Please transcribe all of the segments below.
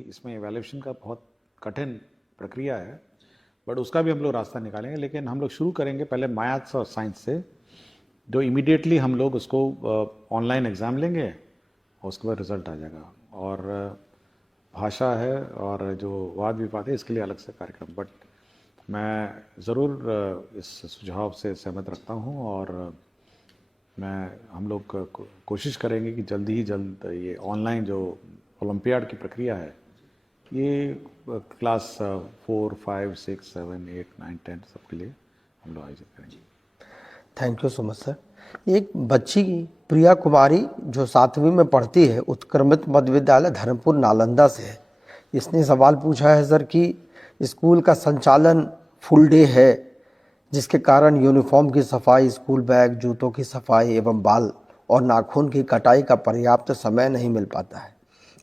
इसमें इवैल्यूएशन का बहुत कठिन प्रक्रिया है, बट उसका भी हम लोग रास्ता निकालेंगे। लेकिन हम लोग शुरू करेंगे पहले मैथ्स और साइंस से, जो इमीडिएटली हम लोग उसको ऑनलाइन एग्ज़ाम लेंगे और उसके बाद रिजल्ट आ जाएगा। और भाषा है और जो वाद विवाद है इसके लिए अलग से कार्यक्रम, बट मैं ज़रूर इस सुझाव से सहमत रखता हूँ और हम लोग कोशिश करेंगे कि जल्दी ही जल्द ये ऑनलाइन जो ओलंपियाड की प्रक्रिया है ये क्लास 4, 5, 6, 7, 8, 9, 10 सबके लिए हम लोग आयोजित करेंगे। Thank you so much sir. एक बच्ची प्रिया कुमारी जो 7वीं में पढ़ती है, उत्क्रमित मध्य विद्यालय धर्मपुर नालंदा से है। इसने सवाल पूछा है सर कि स्कूल का संचालन फुल डे है, जिसके कारण यूनिफॉर्म की सफाई, स्कूल बैग, जूतों की सफाई एवं बाल और नाखून की कटाई का पर्याप्त समय नहीं मिल पाता है,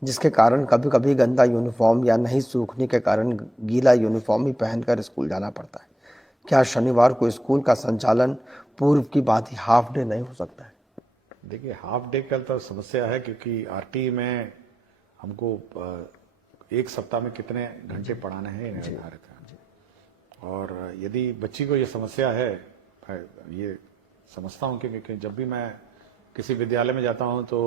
जिसके कारण कभी कभी गंदा यूनिफॉर्म या नहीं सूखने के कारण गीला यूनिफॉर्म ही पहनकर स्कूल जाना पड़ता है। क्या शनिवार को स्कूल का संचालन पूर्व की बात ही हाफ डे नहीं हो सकता है? देखिए, हाफ डे का तो समस्या है, क्योंकि आरटी में हमको एक सप्ताह में कितने घंटे पढ़ाने हैं निर्धारित है। और यदि बच्ची को ये समस्या है, ये समझता हूँ कि जब भी मैं किसी विद्यालय में जाता हूँ तो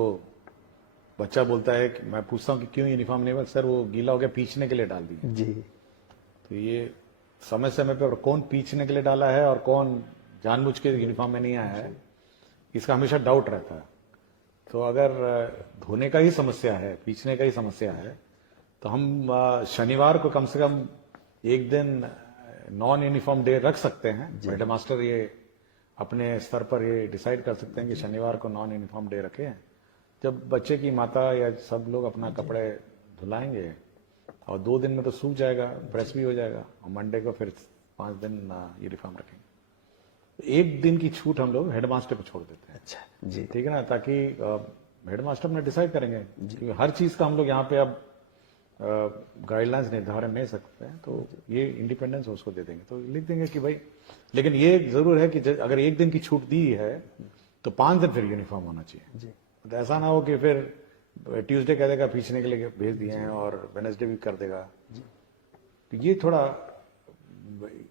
बच्चा बोलता है कि मैं पूछता हूँ कि क्यों यूनिफॉर्म नहीं, सर वो गीला हो गया, पीछने के लिए डाल दिया जी। तो ये समय समय पर कौन पीछने के लिए डाला है और कौन जानबूझ के यूनिफॉर्म में नहीं आया है, इसका हमेशा डाउट रहता है। तो अगर धोने का ही समस्या है, पीछने का ही समस्या है, तो हम शनिवार को कम से कम एक दिन नॉन यूनिफॉर्म डे रख सकते हैं। हेड मास्टर ये अपने स्तर पर ये डिसाइड कर सकते हैं कि शनिवार को नॉन यूनिफॉर्म डे रखें, जब बच्चे की माता या सब लोग अपना कपड़े धुलाएंगे और 2 दिन में तो सूख जाएगा, प्रेस भी हो जाएगा, और मंडे को फिर 5 दिन यूनिफॉर्म रखेंगे। 1 दिन की छूट हम लोग हेडमास्टर को छोड़ देते हैं। अच्छा जी, ठीक है ना, ताकि हेडमास्टर अपना डिसाइड करेंगे, क्योंकि हर चीज का हम लोग यहाँ पे अब गाइडलाइंस निर्धारण नहीं सकते हैं, तो ये इंडिपेंडेंस उसको दे देंगे। तो लिख देंगे कि भाई, लेकिन ये जरूर है कि अगर 1 दिन की छूट दी है तो 5 दिन फिर यूनिफॉर्म होना चाहिए जी। तो ऐसा ना हो कि फिर ट्यूसडे कह देगा पीछने के लिए भेज दिए हैं और वेडनेसडे भी कर देगा। तो ये थोड़ा,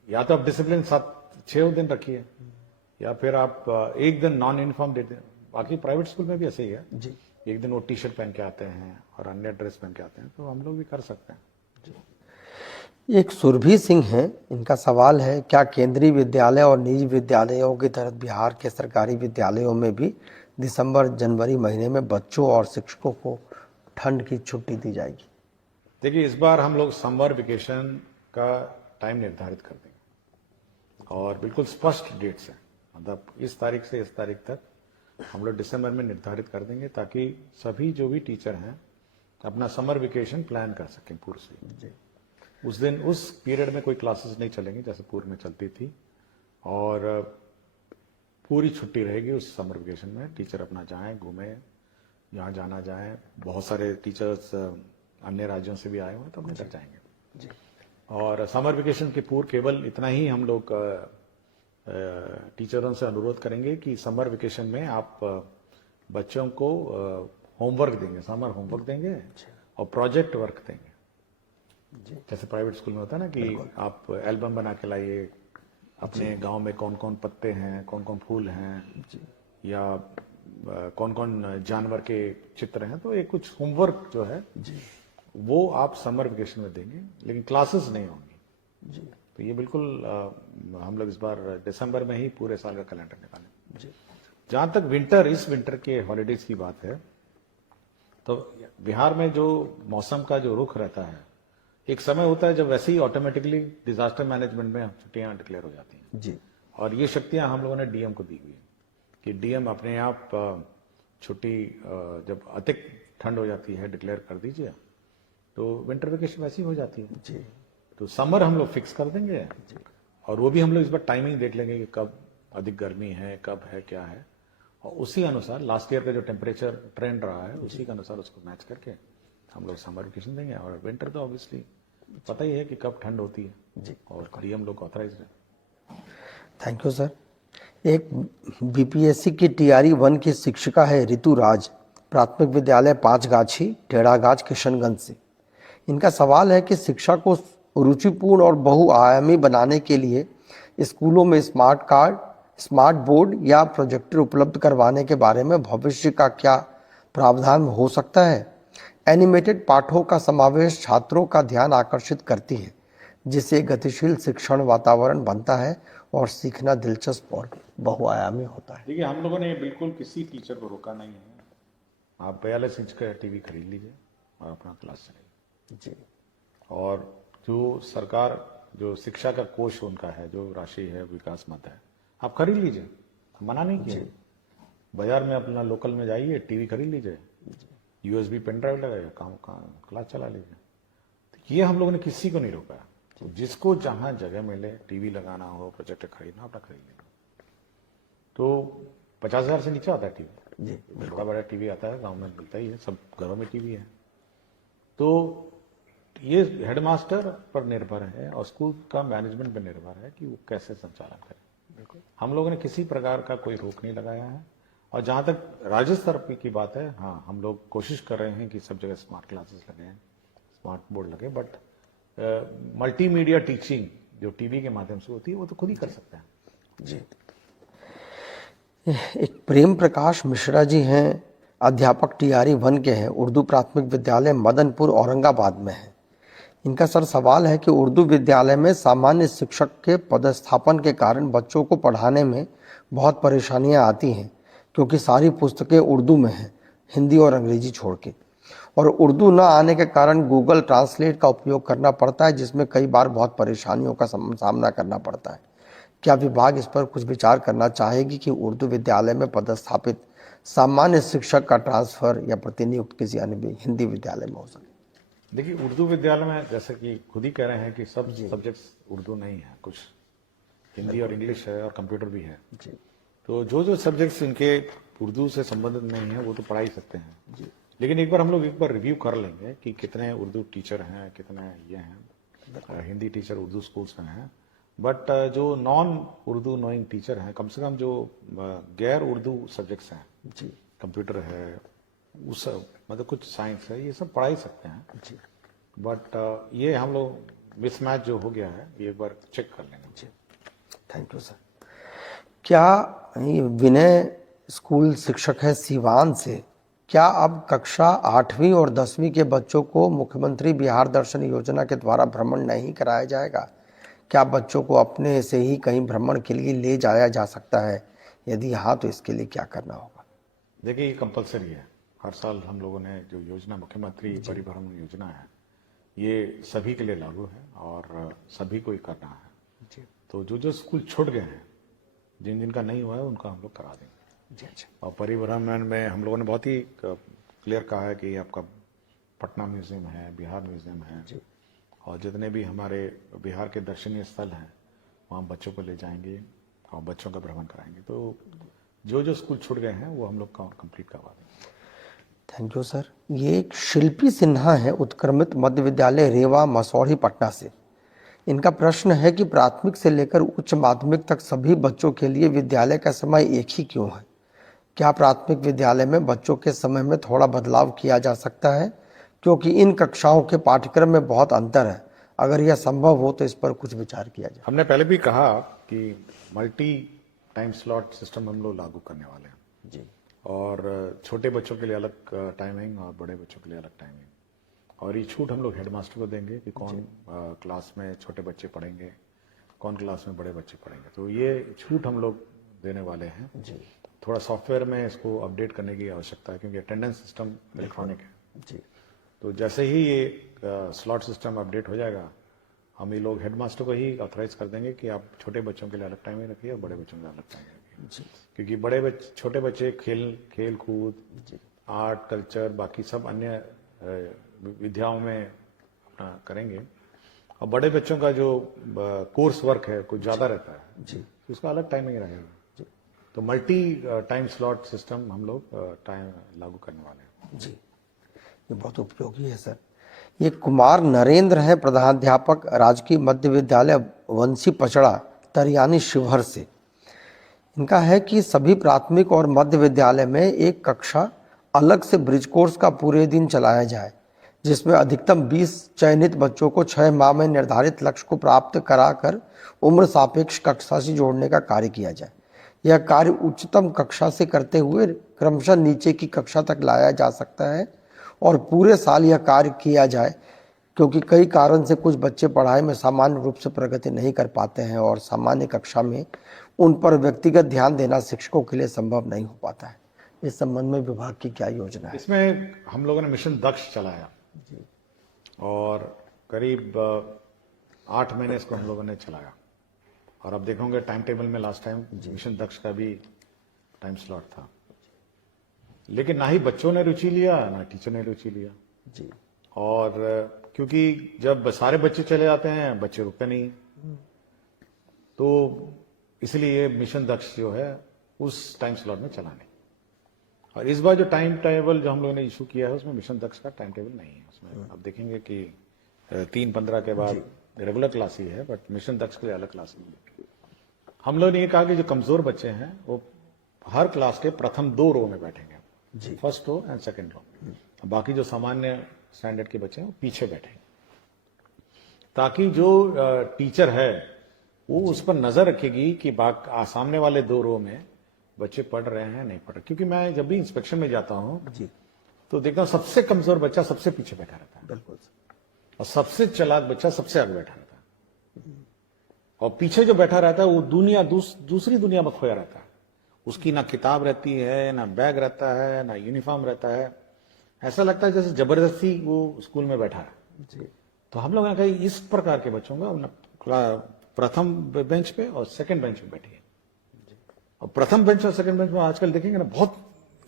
या तो आप डिसिप्लिन 7-6 दिन रखिए, या फिर आप 1 दिन नॉन यूनिफॉर्म देते हैं। बाकी प्राइवेट स्कूल में भी ऐसे ही है जी, 1 दिन वो टी शर्ट पहन के आते हैं और अन्य ड्रेस पहन के आते हैं, तो हम लोग भी कर सकते हैं जी। एक सुरभि सिंह है, इनका सवाल है, क्या केंद्रीय विद्यालय और निजी विद्यालयों की तरह बिहार के सरकारी विद्यालयों में भी दिसंबर जनवरी महीने में बच्चों और शिक्षकों को ठंड की छुट्टी दी जाएगी? देखिए, इस बार हम लोग समर वेकेशन का टाइम निर्धारित कर देंगे और बिल्कुल स्पष्ट डेट्स हैं, मतलब इस तारीख से इस तारीख तक हम लोग दिसंबर में निर्धारित कर देंगे, ताकि सभी जो भी टीचर हैं अपना समर वेकेशन प्लान कर सकें पूर्व से। उस दिन उस पीरियड में कोई क्लासेस नहीं चलेंगी जैसे पूर्व में चलती थी, और पूरी छुट्टी रहेगी उस समर वेकेशन में। टीचर अपना जाएं, घूमें, यहाँ जाना जाएं। बहुत सारे टीचर्स अन्य राज्यों से भी आए हुए हैं, तो अपने घर जाएंगे जी। और समर वेकेशन के पूर्व केवल इतना ही हम लोग टीचरों से अनुरोध करेंगे कि समर वेकेशन में आप बच्चों को होमवर्क देंगे, समर होमवर्क देंगे और प्रोजेक्ट वर्क देंगे। जैसे प्राइवेट स्कूल में होता है ना कि आप एल्बम बना के लाइए, अपने गांव में कौन कौन पत्ते हैं, कौन कौन फूल हैं, या कौन कौन जानवर के चित्र हैं, तो एक कुछ होमवर्क जो है वो आप समर वेकेशन में देंगे, लेकिन क्लासेस नहीं होंगी जी। तो ये बिल्कुल हम लोग इस बार दिसंबर में ही पूरे साल का कैलेंडर निकालें जी। जहां तक इस विंटर के हॉलीडेज की बात है, तो बिहार में जो मौसम का जो रुख रहता है, एक समय होता है जब वैसे ही ऑटोमेटिकली डिजास्टर मैनेजमेंट में छुट्टियां डिक्लेयर हो जाती हैं जी। और ये शक्तियां हम लोगों ने डीएम को दी हुई है कि डीएम अपने आप छुट्टी जब अधिक ठंड हो जाती है डिक्लेयर कर दीजिए, तो विंटर वेकेशन वैसी हो जाती है जी। तो समर हम लोग फिक्स कर देंगे जी। और वो भी हम लोग इस बार टाइमिंग देख लेंगे कि कब अधिक गर्मी है, कब है, क्या है, और उसी अनुसार लास्ट ईयर का जो टेम्परेचर ट्रेंड रहा है उसी के अनुसार उसको मैच करके हम लोग समर वेकेशन देंगे। और विंटर तो ऑब्वियसली पता ही है कि कब ठंड होती है जी, और डीएम लोग ऑथराइज है। Thank you sir. एक बीपीएससी की टीआरई 1 की शिक्षिका है ऋतु राज, प्राथमिक विद्यालय 5 गाछी टेढ़ागाछ किशनगंज से। इनका सवाल है कि शिक्षा को रुचिपूर्ण और बहुआयामी बनाने के लिए स्कूलों में स्मार्ट कार्ड, स्मार्ट बोर्ड या प्रोजेक्टर उपलब्ध करवाने के बारे में भविष्य का क्या प्रावधान हो सकता है। एनिमेटेड पाठों का समावेश छात्रों का ध्यान आकर्षित करती है, जिससे गतिशील शिक्षण वातावरण बनता है और सीखना दिलचस्प और बहुआयामी होता है। देखिए, हम लोगों ने बिल्कुल किसी टीचर को रोका नहीं है। आप 42 इंच का टीवी खरीद लीजिए और अपना क्लास चलाइए जी। और जो सरकार जो शिक्षा का कोष उनका है, जो राशि है, विकास मद है, आप खरीद लीजिए, मना नहीं किया। बाजार में अपना लोकल में जाइए, टीवी खरीद लीजिए, यूएसबी पेन ड्राइव लगाइए, काम क्लास चला लीजिए। तो ये हम लोगों ने किसी को नहीं रोका। तो जिसको जहां जगह मिले, टीवी लगाना हो, प्रोजेक्टर खरीदना, अपना खरीद लेना। तो 50,000 से नीचे आता है टीवी जी। बड़ा बड़ा टीवी आता है, गांव में मिलता ही है, सब घरों में टीवी है। तो ये हेडमास्टर पर निर्भर है और स्कूल का मैनेजमेंट पर निर्भर है कि वो कैसे संचालन करे। बिल्कुल, हम लोगों ने किसी प्रकार का कोई रोक नहीं लगाया है। और जहां तक राज्य स्तर की बात है, हाँ, हम लोग कोशिश कर रहे हैं कि सब जगह स्मार्ट क्लासेस लगे, स्मार्ट बोर्ड लगे, बट मल्टीमीडिया टीचिंग जो टीवी के माध्यम से होती है वो तो खुद ही कर सकते हैं जी। एक प्रेम प्रकाश मिश्रा जी हैं, अध्यापक TRE 1 के हैं, उर्दू प्राथमिक विद्यालय मदनपुर औरंगाबाद में है। इनका सर सवाल है कि उर्दू विद्यालय में सामान्य शिक्षक के पदस्थापन के कारण बच्चों को पढ़ाने में बहुत परेशानियां आती हैं, क्योंकि सारी पुस्तकें उर्दू में हैं, हिंदी और अंग्रेजी छोड़ के, और उर्दू न आने के कारण गूगल ट्रांसलेट का उपयोग करना पड़ता है, जिसमें कई बार बहुत परेशानियों का सामना करना पड़ता है। क्या विभाग इस पर कुछ विचार करना चाहेगी कि उर्दू विद्यालय में पदस्थापित सामान्य शिक्षक का ट्रांसफर या प्रतिनियुक्त किसी अन्य हिंदी विद्यालय में हो सके? देखिए, उर्दू विद्यालय में जैसे कि खुद ही कह रहे हैं कि सब सब्जेक्ट्स उर्दू नहीं है, कुछ हिंदी और इंग्लिश है और कंप्यूटर भी है जी। तो जो सब्जेक्ट्स इनके उर्दू से संबंधित नहीं है वो तो पढ़ा ही सकते हैं जी। लेकिन एक बार रिव्यू कर लेंगे कि कितने उर्दू टीचर हैं, कितने ये हैं, हिंदी टीचर उर्दू स्कूल्स में हैं। बट जो नॉन उर्दू नोइंग टीचर हैं, कम से कम जो गैर उर्दू सब्जेक्ट्स हैं जी, कंप्यूटर है, उस मतलब कुछ साइंस है, ये सब पढ़ा ही सकते हैं जी। बट ये हम लोग मिसमैच जो हो गया है, ये एक बार चेक कर लेंगे जी। Thank you sir. क्या विनय स्कूल शिक्षक है सीवान से, क्या अब कक्षा 8वीं और 10वीं के बच्चों को मुख्यमंत्री बिहार दर्शन योजना के द्वारा भ्रमण नहीं कराया जाएगा? क्या बच्चों को अपने से ही कहीं भ्रमण के लिए ले जाया जा सकता है? यदि हाँ, तो इसके लिए क्या करना होगा? देखिए, ये कंपलसरी है। हर साल हम लोगों ने जो योजना मुख्यमंत्री परिभ्रमण योजना है, ये सभी के लिए लागू है और सभी को ही करना है जी। तो जो स्कूल छूट गए हैं, जिनका नहीं हुआ है, उनका हम लोग करा देंगे जी। अच्छा। और परिभ्रमण में हम लोगों ने बहुत ही क्लियर कहा है कि आपका पटना म्यूजियम है, बिहार म्यूजियम है जी, और जितने भी हमारे बिहार के दर्शनीय स्थल हैं वहाँ बच्चों को ले जाएंगे और बच्चों का भ्रमण कराएंगे। तो जो स्कूल छूट गए हैं वो हम लोग कंप्लीट करवा देंगे। Thank you sir. ये एक शिल्पी सिन्हा है, उत्क्रमित मध्य विद्यालय रेवा मसौढ़ी पटना से। इनका प्रश्न है कि प्राथमिक से लेकर उच्च माध्यमिक तक सभी बच्चों के लिए विद्यालय का समय एक ही क्यों है? क्या प्राथमिक विद्यालय में बच्चों के समय में थोड़ा बदलाव किया जा सकता है, क्योंकि इन कक्षाओं के पाठ्यक्रम में बहुत अंतर है? अगर यह संभव हो तो इस पर कुछ विचार किया जाए। हमने पहले भी कहा कि मल्टी टाइम स्लॉट सिस्टम हम लोग लागू करने वाले हैं जी। और छोटे बच्चों के लिए अलग टाइमिंग और बड़े बच्चों के लिए अलग टाइमिंग, और ये छूट हम लोग हेडमास्टर को देंगे कि कौन क्लास में छोटे बच्चे पढ़ेंगे, कौन क्लास में बड़े बच्चे पढ़ेंगे। तो ये छूट हम लोग देने वाले हैं जी। थोड़ा सॉफ्टवेयर में इसको अपडेट करने की आवश्यकता है, क्योंकि अटेंडेंस सिस्टम इलेक्ट्रॉनिक है जी। तो जैसे ही ये स्लॉट सिस्टम अपडेट हो जाएगा, हम ये लोग हेडमास्टर को ही ऑथराइज कर देंगे कि आप छोटे बच्चों के लिए अलग टाइमिंग रखिए और बड़े बच्चों के लिए अलग टाइमिंग रखिए, क्योंकि छोटे बच्चे खेल कूद, आर्ट, कल्चर, बाकी सब अन्य विद्याओं में अपना करेंगे, और बड़े बच्चों का जो कोर्स वर्क है कुछ ज्यादा रहता है जी, तो उसका अलग टाइमिंग रहेगा जी। तो मल्टी टाइम स्लॉट सिस्टम हम लोग टाइम लागू करने वाले हैं जी। ये बहुत उपयोगी है सर। ये कुमार नरेंद्र है, प्रधानाध्यापक राजकीय मध्य विद्यालय वंशी पचड़ा तरियानी शिवहर से। इनका है कि सभी प्राथमिक और मध्य विद्यालय में एक कक्षा अलग से ब्रिज कोर्स का पूरे दिन चलाया जाए, जिसमें अधिकतम 20 चयनित बच्चों को 6 माह में निर्धारित लक्ष्य को प्राप्त कराकर उम्र सापेक्ष कक्षा से जोड़ने का कार्य किया जाए। यह कार्य उच्चतम कक्षा से करते हुए क्रमशः नीचे की कक्षा तक लाया जा सकता है और पूरे साल यह कार्य किया जाए, क्योंकि कई कारण से कुछ बच्चे पढ़ाई में सामान्य रूप से प्रगति नहीं कर पाते हैं और सामान्य कक्षा में उन पर व्यक्तिगत ध्यान देना शिक्षकों के लिए संभव नहीं हो पाता है। इस संबंध में विभाग की क्या योजना है? इसमें हम लोगों ने मिशन दक्ष चलाया और करीब 8 महीने इसको हम लोगों ने चलाया और अब देखोगे टाइम टेबल में लास्ट टाइम मिशन दक्ष का भी टाइम स्लॉट था, लेकिन ना ही बच्चों ने रुचि लिया ना टीचर ने रुचि लिया जी। और क्योंकि जब सारे बच्चे चले जाते हैं बच्चे रुकते नहीं, तो इसलिए मिशन दक्ष जो है उस टाइम स्लॉट में चला नहीं। और इस बार जो टाइम टेबल जो हम लोगों ने इशू किया है उसमें मिशन दक्ष का टाइम टेबल नहीं है। उसमें अब देखेंगे कि 3-15 के बाद रेगुलर क्लास ही है, बट मिशन दक्ष के लिए अलग क्लास है। हम लोगों ने ये कहा कि जो कमजोर बच्चे हैं वो हर क्लास के प्रथम 2 रो में बैठेंगे जी, first row and second row. बाकी जो सामान्य स्टैंडर्ड के बच्चे हैं वो पीछे बैठेंगे, ताकि जो टीचर है वो उस पर नजर रखेगी कि सामने वाले 2 रो में बच्चे पढ़ रहे हैं नहीं पढ़ रहे। क्योंकि मैं जब भी इंस्पेक्शन में जाता हूं जी तो देखता हूं सबसे कमजोर बच्चा सबसे पीछे बैठा रहता है, बिल्कुल, और सबसे चालाक बच्चा सबसे आगे बैठा रहता है, और पीछे जो बैठा रहता है वो दूसरी दुनिया में खोया रहता है। उसकी ना किताब रहती है, ना बैग रहता है, ना यूनिफॉर्म रहता है। ऐसा लगता है जैसे जबरदस्ती वो स्कूल में बैठा है जी। तो हम लोगों ने कहा इस प्रकार के बच्चों का प्रथम बेंच पे और सेकंड बेंच पे बैठिए। और प्रथम बेंच और सेकंड बेंच में आजकल देखेंगे ना बहुत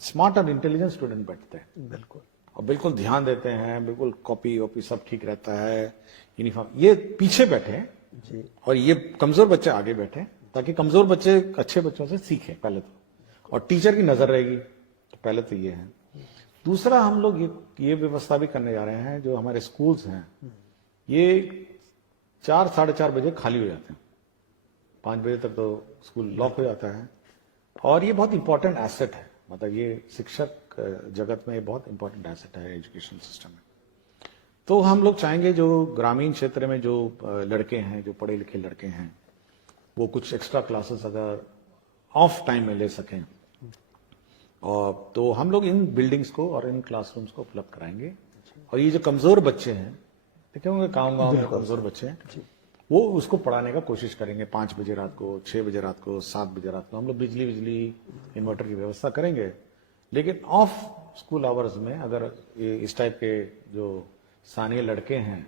स्मार्ट और इंटेलिजेंट स्टूडेंट बैठते हैं, बिल्कुल, और बिल्कुल ध्यान देते हैं, बिल्कुल कॉपी वॉपी सब ठीक रहता है, यूनिफॉर्म। ये पीछे बैठे जी और ये कमजोर बच्चे आगे बैठे, ताकि कमजोर बच्चे अच्छे बच्चों से सीखें पहले तो, और टीचर की नजर रहेगी। तो पहले तो ये है। दूसरा हम लोग ये व्यवस्था भी करने जा रहे हैं, जो हमारे स्कूल्स हैं ये 4-4:30 बजे खाली हो जाते हैं, 5 बजे तक तो स्कूल लॉक हो जाता है। और ये बहुत इंपॉर्टेंट एसेट है, मतलब ये शिक्षक जगत में ये बहुत इंपॉर्टेंट एसेट है एजुकेशन सिस्टम में। तो हम लोग चाहेंगे जो ग्रामीण क्षेत्र में जो लड़के हैं, जो पढ़े लिखे लड़के हैं, वो कुछ एक्स्ट्रा क्लासेस अगर ऑफ टाइम में ले सकें, और तो हम लोग इन बिल्डिंग्स को और इन क्लासरूम्स को उपलब्ध कराएंगे। और ये जो कमजोर बच्चे हैं, देखे होंगे गाँव में कमजोर बच्चे हैं, वो उसको पढ़ाने का कोशिश करेंगे। 5 बजे रात को, 6 बजे रात को, 7 बजे रात को हम लोग बिजली इन्वर्टर की व्यवस्था करेंगे। लेकिन ऑफ स्कूल आवर्स में अगर ये इस टाइप के जो स्थानीय लड़के हैं,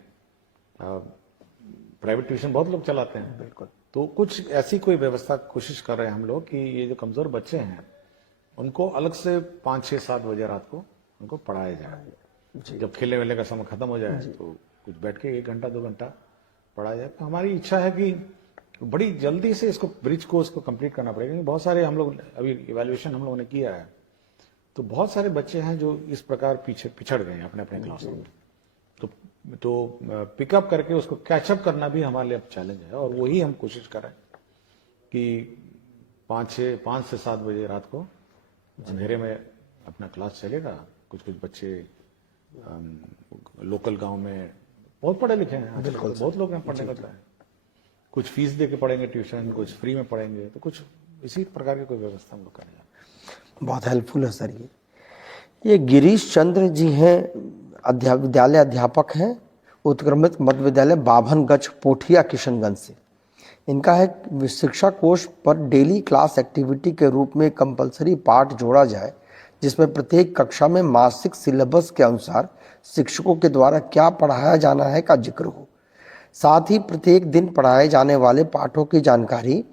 प्राइवेट ट्यूशन बहुत लोग चलाते हैं, बिल्कुल, तो कुछ ऐसी कोई व्यवस्था कोशिश कर रहे हैं हम लोग कि ये जो कमजोर बच्चे हैं उनको अलग से 5, 6, 7 बजे रात को उनको पढ़ाया जाए। जब खेलने वेलने का समय खत्म हो जाए तो कुछ बैठ के 1 घंटा 2 घंटा पढ़ाया जाए। तो हमारी इच्छा है कि बड़ी जल्दी से इसको ब्रिज को इसको कंप्लीट करना पड़ेगा, क्योंकि बहुत सारे हम लोग अभी इवैल्यूएशन हम लोगों ने किया है, तो बहुत सारे बच्चे हैं जो इस प्रकार पिछड़ गए हैं अपने अपने क्लास में। तो पिकअप करके उसको कैचअप करना भी हमारे लिए अब चैलेंज है, और वही हम कोशिश कर रहे हैं कि 5 से 7 बजे रात को अंधेरे में अपना क्लास चलेगा। कुछ बच्चे लोकल गांव में बहुत पढ़े लिखे हैं, बिल्कुल, बहुत लोग हैं पढ़ने लगता है, कुछ फीस दे के पढ़ेंगे ट्यूशन, कुछ फ्री में पढ़ेंगे, तो कुछ इसी प्रकार की कोई व्यवस्था हम लोग करेंगे। बहुत हेल्पफुल है सर। ये गिरीश चंद्र जी हैं, विद्यालय अध्यापक हैं, उत्क्रमित मध्य विद्यालय बाभनगंज पोठिया किशनगंज से। इनका है शिक्षा कोष पर डेली क्लास एक्टिविटी के रूप में कंपलसरी पाठ जोड़ा जाए, जिसमें प्रत्येक कक्षा में मासिक सिलेबस के अनुसार शिक्षकों के द्वारा क्या पढ़ाया जाना है का जिक्र हो। साथ ही प्रत्येक दिन पढ़ाए जाने वाले पाठों की जानकारी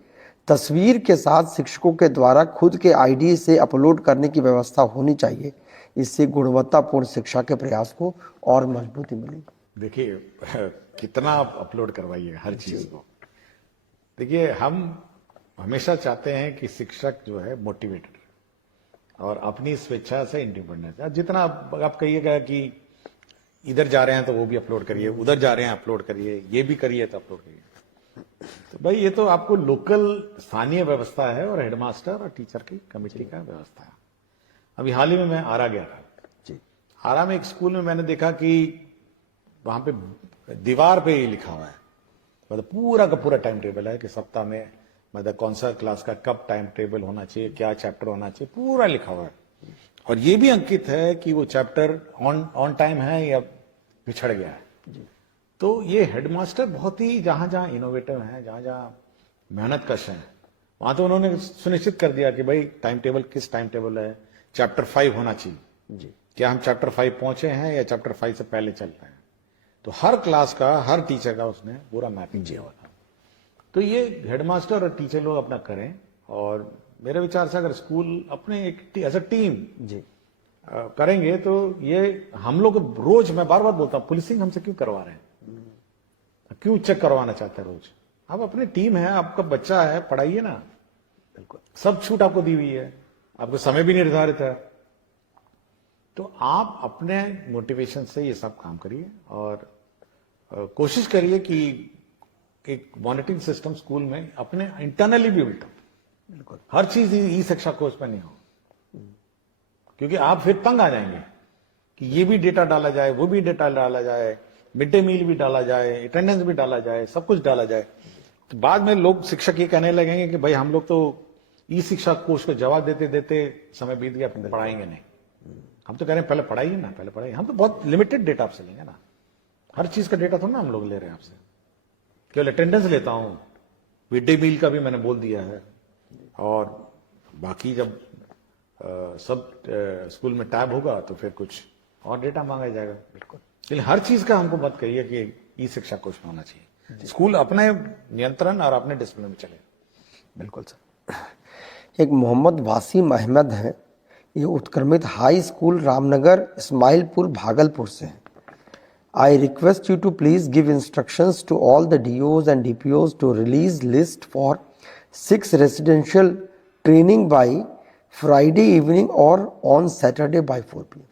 तस्वीर के साथ शिक्षकों के द्वारा खुद के आईडी से अपलोड करने की व्यवस्था होनी चाहिए। इससे गुणवत्तापूर्ण शिक्षा के प्रयास को और मजबूती मिलेगी। देखिए कितना आप अपलोड करवाइए हर चीज को। देखिए हम हमेशा चाहते हैं कि शिक्षक जो है मोटिवेटेड और अपनी स्वेच्छा से इंडिपेंडेंट है। जितना आप कहिएगा कि इधर जा रहे हैं तो वो भी अपलोड करिए, उधर जा रहे हैं अपलोड करिए, ये भी करिए तो अपलोड करिए, तो भाई ये तो आपको लोकल स्थानीय व्यवस्था है और हेडमास्टर और टीचर की कमेटी का व्यवस्था है। अभी हाल ही में मैं आरा गया था जी। आरा में एक स्कूल में मैंने देखा कि वहां पे दीवार पे ही लिखा हुआ है, मतलब पूरा का पूरा टाइम टेबल है कि सप्ताह में मतलब कौन सा क्लास का कब टाइम टेबल होना चाहिए, क्या चैप्टर होना चाहिए, पूरा लिखा हुआ है। और ये भी अंकित है कि वो चैप्टर ऑन टाइम है या पिछड़ गया है। तो ये हेडमास्टर बहुत ही जहां जहां इनोवेटिव हैं, जहां जहां मेहनत कश हैं, वहां तो उन्होंने सुनिश्चित कर दिया कि भाई टाइम टेबल किस टाइम टेबल है, चैप्टर 5 होना चाहिए जी, क्या हम चैप्टर 5 पहुंचे हैं या चैप्टर 5 से पहले चल रहे हैं। तो हर क्लास का, हर टीचर का उसने पूरा मैपिंग किया हुआ था। तो ये हेडमास्टर और टीचर लोग अपना करें, और मेरे विचार से अगर स्कूल अपने एक एज अ टीम जी करेंगे तो ये हम लोग रोज, मैं बार बार बोलता हूं, पुलिसिंग हमसे क्यों करवा रहे हैं, क्यों चेक करवाना चाहते हैं रोज। आप अपनी टीम है, आपका बच्चा है, पढ़ाइए ना, बिल्कुल सब छूट आपको दी हुई है, आपको समय भी निर्धारित है। तो आप अपने मोटिवेशन से ये सब काम करिए और कोशिश करिए कि एक मॉनिटरिंग सिस्टम स्कूल में अपने इंटरनली भी बिल्ट हो। बिल्कुल, हर चीज ई शिक्षा कोर्स में नहीं हो, क्योंकि आप फिर तंग आ जाएंगे कि ये भी डेटा डाला जाए, वो भी डेटा डाला जाए, मिड डे मील भी डाला जाए, अटेंडेंस भी डाला जाए, सब कुछ डाला जाए। तो बाद में लोग, शिक्षक ये कहने लगेंगे कि भाई हम लोग तो ई शिक्षा कोर्स को जवाब देते देते समय बीत गया, पढ़ाएंगे नहीं। हम तो कह रहे हैं पहले पढ़ाइए ना, पहले पढ़ाइए। हम तो बहुत लिमिटेड डेटा आपसे लेंगे ना, हर चीज का डेटा थोड़ा ना हम लोग ले रहे हैं आपसे, केवल अटेंडेंस लेता हूं, मिड डे मील का भी मैंने बोल दिया है, और बाकी जब सब स्कूल में टैब होगा तो फिर कुछ और डेटा मांगा जाएगा। बिल्कुल, लेकिन हर चीज का हमको मत कहिए कि ई शिक्षा कोर्स में होना चाहिए। स्कूल अपने नियंत्रण और अपने डिसिप्लिन में चले। बिल्कुल सर। एक मोहम्मद वासीम अहमद हैं, ये उत्क्रमित हाई स्कूल रामनगर इस्माइलपुर भागलपुर से हैं। I request you to please give instructions to all the DOs and DPOs to release list for 6 residential training by Friday evening or on Saturday by 4 p.m.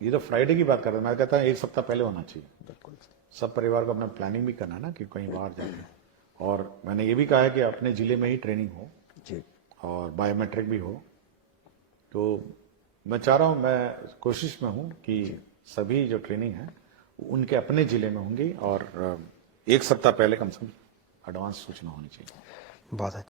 ये तो फ्राइडे की बात कर रहे हैं, मैं कहता हूँ एक सप्ताह पहले होना चाहिए। बिल्कुल, सब परिवार को अपना प्लानिंग भी करना है ना कि कहीं बाहर जाए। और मैंने ये भी कहा है कि अपने जिले में ही ट्रेनिंग हो जी, और बायोमेट्रिक भी हो। तो मैं चाह रहा हूँ, मैं कोशिश में हूँ कि सभी जो ट्रेनिंग है उनके अपने जिले में होंगी, और एक सप्ताह पहले कम से कम एडवांस सूचना होनी चाहिए। बहुत अच्छा।